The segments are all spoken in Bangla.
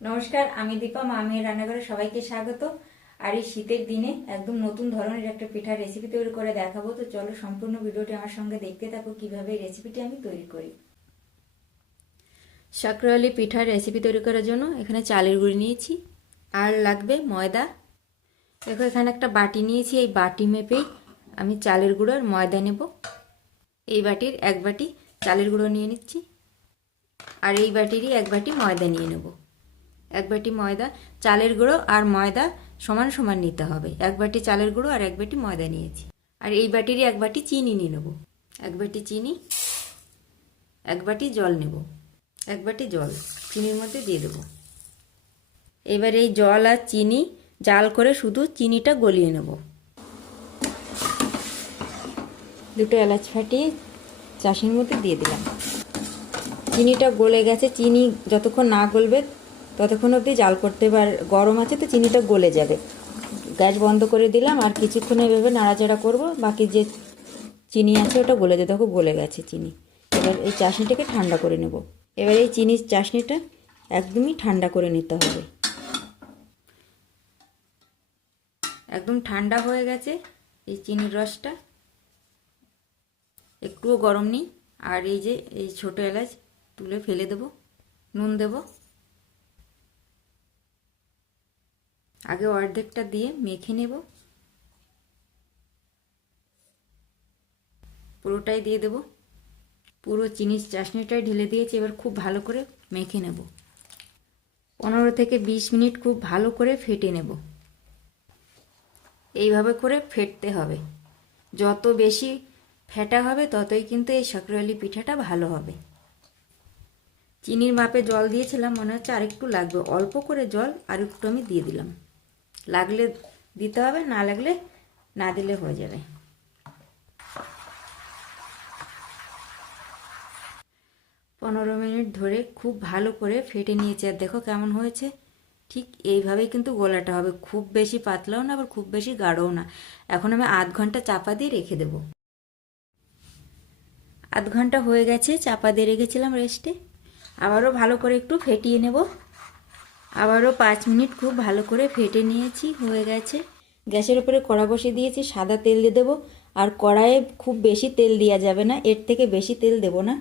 নমস্কার, আমি দীপা, মা মেয়ের রান্নাঘরে সবাইকে স্বাগত। আর এই শীতের দিনে একদম নতুন ধরনের একটা পিঠার রেসিপি তৈরি করে দেখাবো। তো চলো সম্পূর্ণ ভিডিওটি আমার সঙ্গে দেখতে থাকো, কীভাবে এই রেসিপিটি আমি তৈরি করি। সাকরালি পিঠার রেসিপি তৈরি করার জন্য এখানে চালের গুঁড়ি নিয়েছি। আর লাগবে ময়দা। দেখো, এখানে একটা বাটি নিয়েছি। এই বাটি মেপেই আমি চালের গুঁড়ো আর ময়দা নেব। এই বাটির এক বাটি চালের গুঁড়ো নিয়ে নিচ্ছি। আর এই বাটিরই এক বাটি ময়দা নিয়ে নেব। এক বাটি ময়দা, চালের গুঁড়ো আর ময়দা সমান সমান নিতে হবে। এক বাটি চালের গুঁড়ো আর এক বাটি ময়দা নিয়েছি। আর এই বাটিরই এক বাটি চিনি নিয়ে নেব। এক বাটি চিনি, এক বাটি জল নেব। এক বাটি জল চিনির মধ্যে দিয়ে দেবো। এবার এই জল আর চিনি জাল করে শুধু চিনিটা গলিয়ে নেব। দুটো এলাচ ফাটিয়ে চাষির মধ্যে দিয়ে দিলাম। চিনিটা গলে গেছে। চিনি যতক্ষণ না গলবে ততক্ষণ অবধি জাল করতে পার গরম আছে তো চিনিটা গলে যাবে। গ্যাস বন্ধ করে দিলাম আর কিছুক্ষণ এভাবে নাড়াচাড়া করব। বাকি যে চিনি আছে ওটা গলে যাবে। দেখো গলে গেছে চিনি। এবার এই চাশনিটাকে ঠান্ডা করে নেব। এবার এই চিনির চাশনিটা একদমই ঠান্ডা করে নিতে হবে। একদম ঠান্ডা হয়ে গেছে এই চিনির রসটা। একটুও গরম নেই। আর এই যে এই ছোটো এলাচ তুলে ফেলে দেব। নুন দেব। আগে অর্ধেকটা দিয়ে মেখে নেব। পুরোটাই দিয়ে দেব। পুরো চিনির চাশনিটাই ঢেলে দিয়েছি, এবার খুব ভালো করে মেখে নেব। পনেরো থেকে বিশ মিনিট খুব ভালো করে ফেটে নেব। এইভাবে করে ফেটতে হবে। যত বেশি ফেটা হবে, ততই কিন্তু এই সাকরালি পিঠাটা ভালো হবে। চিনির মাপে জল দিয়েছিলাম, মনে হচ্ছে আরেকটু লাগবে। অল্প করে জল আর একটু আমি দিয়ে দিলাম। লাগলে দিতে হবে, না লাগলে না দিলে হয়ে যাবে। পনেরো মিনিট ধরে খুব ভালো করে ফেটে নিয়েছে আর দেখো কেমন হয়েছে। ঠিক এইভাবেই কিন্তু গোলাটা হবে। খুব বেশি পাতলাও না, আবার খুব বেশি গাঢ়ও না। এখন আমি আধ ঘণ্টা চাপা দিয়ে রেখে দেবো। আধ ঘণ্টা হয়ে গেছে, চাপা দিয়ে রেখেছিলাম রেস্টে। আবারও ভালো করে একটু ফেটিয়ে নেব। আবারও পাঁচ মিনিট খুব ভালো করে ফেটে নিয়েছি, হয়ে গেছে। গ্যাসের উপরে কড়া বসিয়ে দিয়েছি, সাদা তেল দিয়ে দেবো। আর কড়াইয়ে খুব বেশি তেল দেওয়া যাবে না, এর থেকে বেশি তেল দেবো না।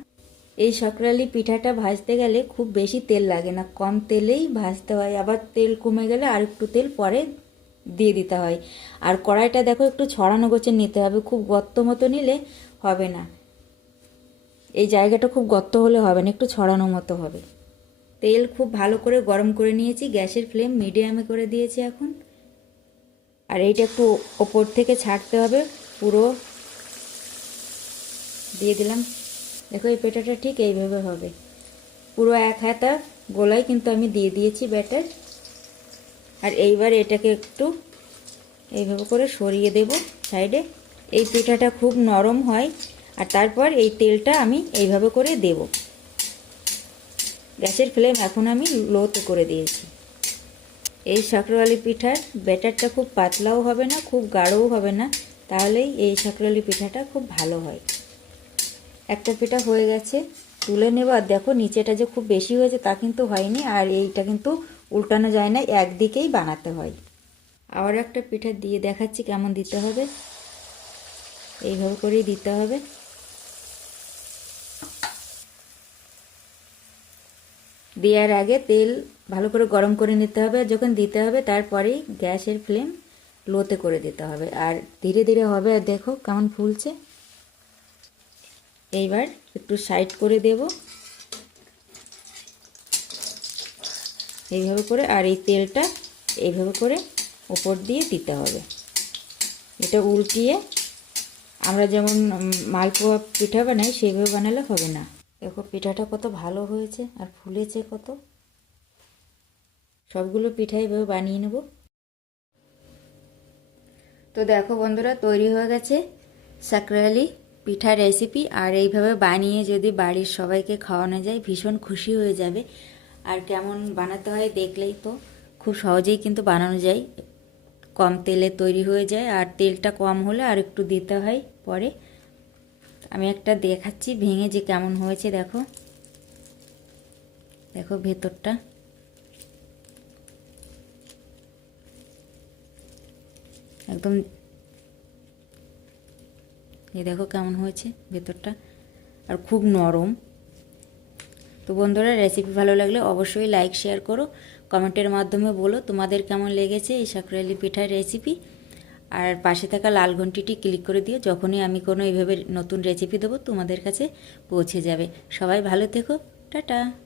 এই সকরালি পিঠাটা ভাজতে গেলে খুব বেশি তেল লাগে না, কম তেলেই ভাজতে হয়। আবার তেল কমে গেলে আর একটু তেল পরে দিয়ে দিতে হয়। আর কড়াইটা দেখো একটু ছড়ানো গোছে নিতে হবে, খুব গর্ত মতো নিলে হবে না। এই জায়গাটা খুব গর্ত হলে হবে না, একটু ছড়ানো মতো হবে। তেল খুব ভালো করে গরম করে নিয়েছি, গ্যাসের ফ্লেম মিডিয়ামে করে দিয়েছি এখন। আর এইটা একটু ওপর থেকে ছাড়তে হবে, পুরো। দিয়ে দিলাম। দেখো, এই পেটাটা ঠিক এইভাবে হবে। পুরো এক হাতা গোলাই কিন্তু আমি দিয়ে দিয়েছি ব্যাটার। আর এইবার এটাকে একটু এইভাবে করে সরিয়ে দেব সাইডে। এই পিঠাটা খুব নরম হয়, আর তারপর এই তেলটা আমি এইভাবে করে দেব। গ্যাসের ফ্লেম এখন আমি লোতে করে দিয়েছি। এই সাকরওয়ালি পিঠার ব্যাটারটা খুব পাতলাও হবে না, খুব গাঢ়ও হবে না, তাহলেই এই সাকরওয়ালি পিঠাটা খুব ভালো হয়। একটা পিঠা হয়ে গেছে, তুলে নেব। আর দেখো, নিচেটা যে খুব বেশি হয়েছে তা কিন্তু হয়নি, আর এইটা কিন্তু উল্টানো যায় না, একদিকেই বানাতে হয়। আবার একটা পিঠা দিয়ে দেখাচ্ছি কেমন দিতে হবে। এইভাবে করেই দিতে হবে। দেওয়ার আগে তেল ভালো করে গরম করে নিতে হবে আর যখন দিতে হবে তারপরেই গ্যাসের ফ্লেম লোতে করে দিতে হবে। আর ধীরে ধীরে হবে আর দেখো কেমন ফুলছে। এইবার একটু সাইড করে দেব। এইভাবে করে আর এই তেলটা এইভাবে করে ওপর দিয়ে দিতে হবে। এটা উল্টিয়ে আমরা যেমন মালপোয়া পিঠা বানাই, সেইভাবে বানালে হবে না। দেখো পিঠাটা কত ভালো হয়েছে আর ফুলেছে কত। সবগুলো পিঠা এভাবে বানিয়ে নেব। তো দেখো বন্ধুরা, তৈরি হয়ে গেছে সাকরালি পিঠা রেসিপি আর এইভাবে বানিয়ে যদি বাড়ির সবাইকে খাওয়ানো যায়, ভীষণ খুশি হয়ে যাবে। আর কেমন বানাতে হয় দেখলেই তো খুব সহজেই কিন্তু বানানো যায়। কম তেলে তৈরি হয়ে যায়, আর তেলটা কম হলে আর একটু দিতে হয় পরে। আমি একটা দেখাচ্ছি, ভেঙে যে কেমন হয়েছে, দেখো। দেখো ভেতরটা। একদম এ দেখো কেমন হয়েছে ভেতরটা, আর খুব নরম। তো বন্ধুরা রেসিপি ভালো লাগলে অবশ্যই লাইক শেয়ার করো। কমেন্টের মাধ্যমে বলো তোমাদের কেমন লেগেছে এই সাঁকরালি পিঠার রেসিপি আর পাশে থাকা লাল ঘন্টিটি ক্লিক করে দিয়ে যখনই আমি কোনো এইভাবে নতুন রেসিপি দেবো তোমাদের কাছে পৌঁছে যাবে। সবাই ভালো থেকো। টাটা।